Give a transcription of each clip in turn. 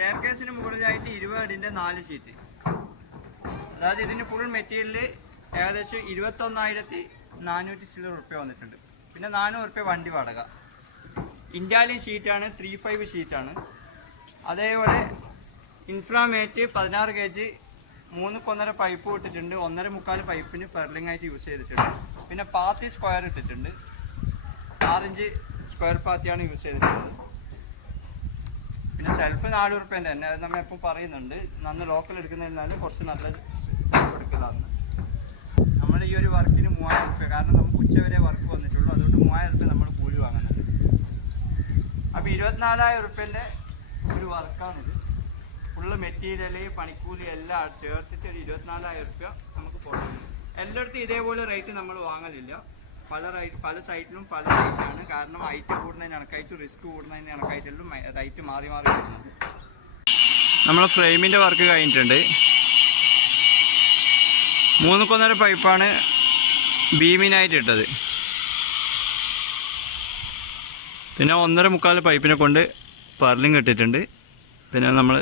Stair കേസിന് മുകളിലായിട്ട് ഇരുപത് അടിന്റെ നാല് ഷീറ്റ് അതായത് ഇതിന് ഫുൾ മെറ്റീരിയൽ ഏകദേശം ഇരുപത്തൊന്നായിരത്തി നാനൂറ്റി ചില്ലറ റുപ്യ വന്നിട്ടുണ്ട്. പിന്നെ നാനൂറ് റുപ്യ വണ്ടി വാടക. ഷീറ്റ് ഷീറ്റാണ് ത്രീ ഫൈവ് ഷീറ്റാണ് അതേപോലെ ഇൻഫ്രാമേറ്റ് പതിനാറ് കെ ജി മൂന്ന് കൊന്നര പൈപ്പ് ഇട്ടിട്ടുണ്ട്. ഒന്നര മുക്കാൽ പൈപ്പിന് പെർലിംഗ് ആയിട്ട് യൂസ് ചെയ്തിട്ടുണ്ട്. പിന്നെ പാത്തി സ്ക്വയർ ഇട്ടിട്ടുണ്ട്. ആറിഞ്ച് സ്ക്വയർ പാത്തിയാണ് യൂസ് ചെയ്തിട്ടുള്ളത്. പിന്നെ സെൽഫ് നാല് റുപ്യന്റെ തന്നെ. അത് നമ്മൾ എപ്പോൾ പറയുന്നുണ്ട്. നന്ന് ലോക്കൽ എടുക്കുന്നതിനാലും കുറച്ച് നല്ല സെൽഫ് എടുക്കലാണ് നമ്മൾ ഈ ഒരു വർക്കിന് മൂവായിരം റുപ്യ കാരണം നമുക്ക് ഉച്ചവരെ വർക്ക് വന്നിട്ടുള്ളൂ. അതുകൊണ്ട് മൂവായിരം റുപ്യ നമ്മൾ കൂലി വാങ്ങുന്നുണ്ട് അപ്പോൾ ഇരുപത്തിനാലായിരം റുപ്യന്റെ ഒരു വർക്കാണിത്. ഫുള്ള് മെറ്റീരിയൽ പണിക്കൂലി എല്ലാം ചേർത്തിട്ട് ഒരു ഇരുപത്തിനാലായിരം റുപ്യ നമുക്ക് പുറത്തുണ്ട് എല്ലായിടത്തും ഇതേപോലെ റേറ്റ് നമ്മൾ വാങ്ങലില്ല. പല റൈറ്റ് പല സൈറ്റിലും പല റേറ്റാണ്. കാരണം ഹൈറ്റ് കൂടുന്നതിന് കണക്കായിട്ട് റിസ്ക് കൂടുന്നതിന് കണക്കായിട്ടെല്ലാം റൈറ്റ് മാറി മാറി നമ്മൾ ഫ്രെയിമിന്റെ വർക്ക് കഴിഞ്ഞിട്ടുണ്ട്. മൂന്ന് കൊന്നര പൈപ്പാണ് ബീമിനായിട്ട് ഇട്ടത്. പിന്നെ ഒന്നര മുക്കാൽ പൈപ്പിനെ കൊണ്ട് പർലിങ് ഇട്ടിട്ടുണ്ട്. പിന്നെ നമ്മൾ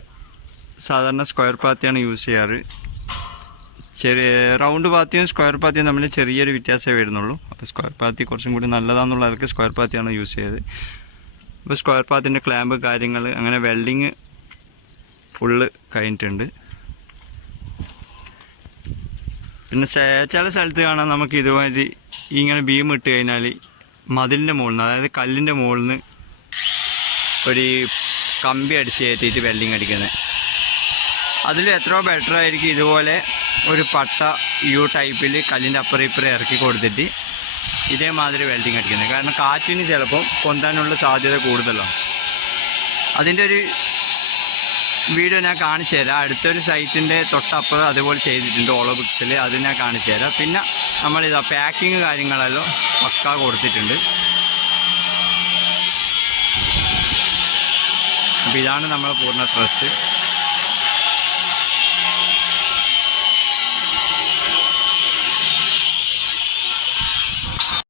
സാധാരണ സ്ക്വയർ പാത്തിയാണ് യൂസ് ചെയ്യാറ്. ചെറിയ റൗണ്ട് പാത്തിയും സ്ക്വയർ പാത്തിയും തമ്മിൽ ചെറിയൊരു വ്യത്യാസമേ വരുന്നുള്ളൂ. അപ്പോൾ സ്ക്വയർ പാത്തി കുറച്ചും കൂടി നല്ലതാണെന്നുള്ളവർക്ക് സ്ക്വയർ പാത്തിയാണ് യൂസ് ചെയ്തത്. അപ്പോൾ സ്ക്വയർ പാത്തിന്റെ ക്ലാമ്പ് കാര്യങ്ങൾ അങ്ങനെ വെൽഡിങ് ഫുള്ള് കഴിഞ്ഞിട്ടുണ്ട്. പിന്നെ ചില സ്ഥലത്ത് കാണാൻ നമുക്ക് ഇതുമാതിരി ഇങ്ങനെ ബീം ഇട്ട് കഴിഞ്ഞാൽ മതിലിന്റെ മുകളിൽ നിന്ന് അതായത് കല്ലിന്റെ മുകളിൽ നിന്ന് ഒരു കമ്പി അടിച്ച് കയറ്റിയിട്ട് വെൽഡിങ് അടിക്കുന്നത്. അതിൽ എത്രയോ ബെറ്റർ ആയിരിക്കും ഇതുപോലെ ഒരു പട്ട യു ടൈപ്പിൽ കല്ലിന്റെ അപ്പുറം ഇപ്പുറം ഇറക്കി കൊടുത്തിട്ട് ഇതേമാതിരി വെൽഡിങ് അടിക്കുന്നത്. കാരണം കാറ്റിന് ചിലപ്പം പൊന്താനുള്ള സാധ്യത കൂടുതലാണ്. അതിന്റെ ഒരു വീഡിയോ ഞാൻ കാണിച്ചു തരാം. അടുത്തൊരു സൈറ്റിന്റെ തൊട്ടപ്പുറം അതുപോലെ ചെയ്തിട്ടുണ്ട് ഓളോ ബുക്സിൽ അത് ഞാൻ കാണിച്ചു തരാം. പിന്നെ നമ്മളിതാ പാക്കിങ് കാര്യങ്ങളെല്ലാം പക്ക കൊടുത്തിട്ടുണ്ട്. അപ്പോൾ ഇതാണ് നമ്മളെ പൂർണ ട്രസ്റ്റ്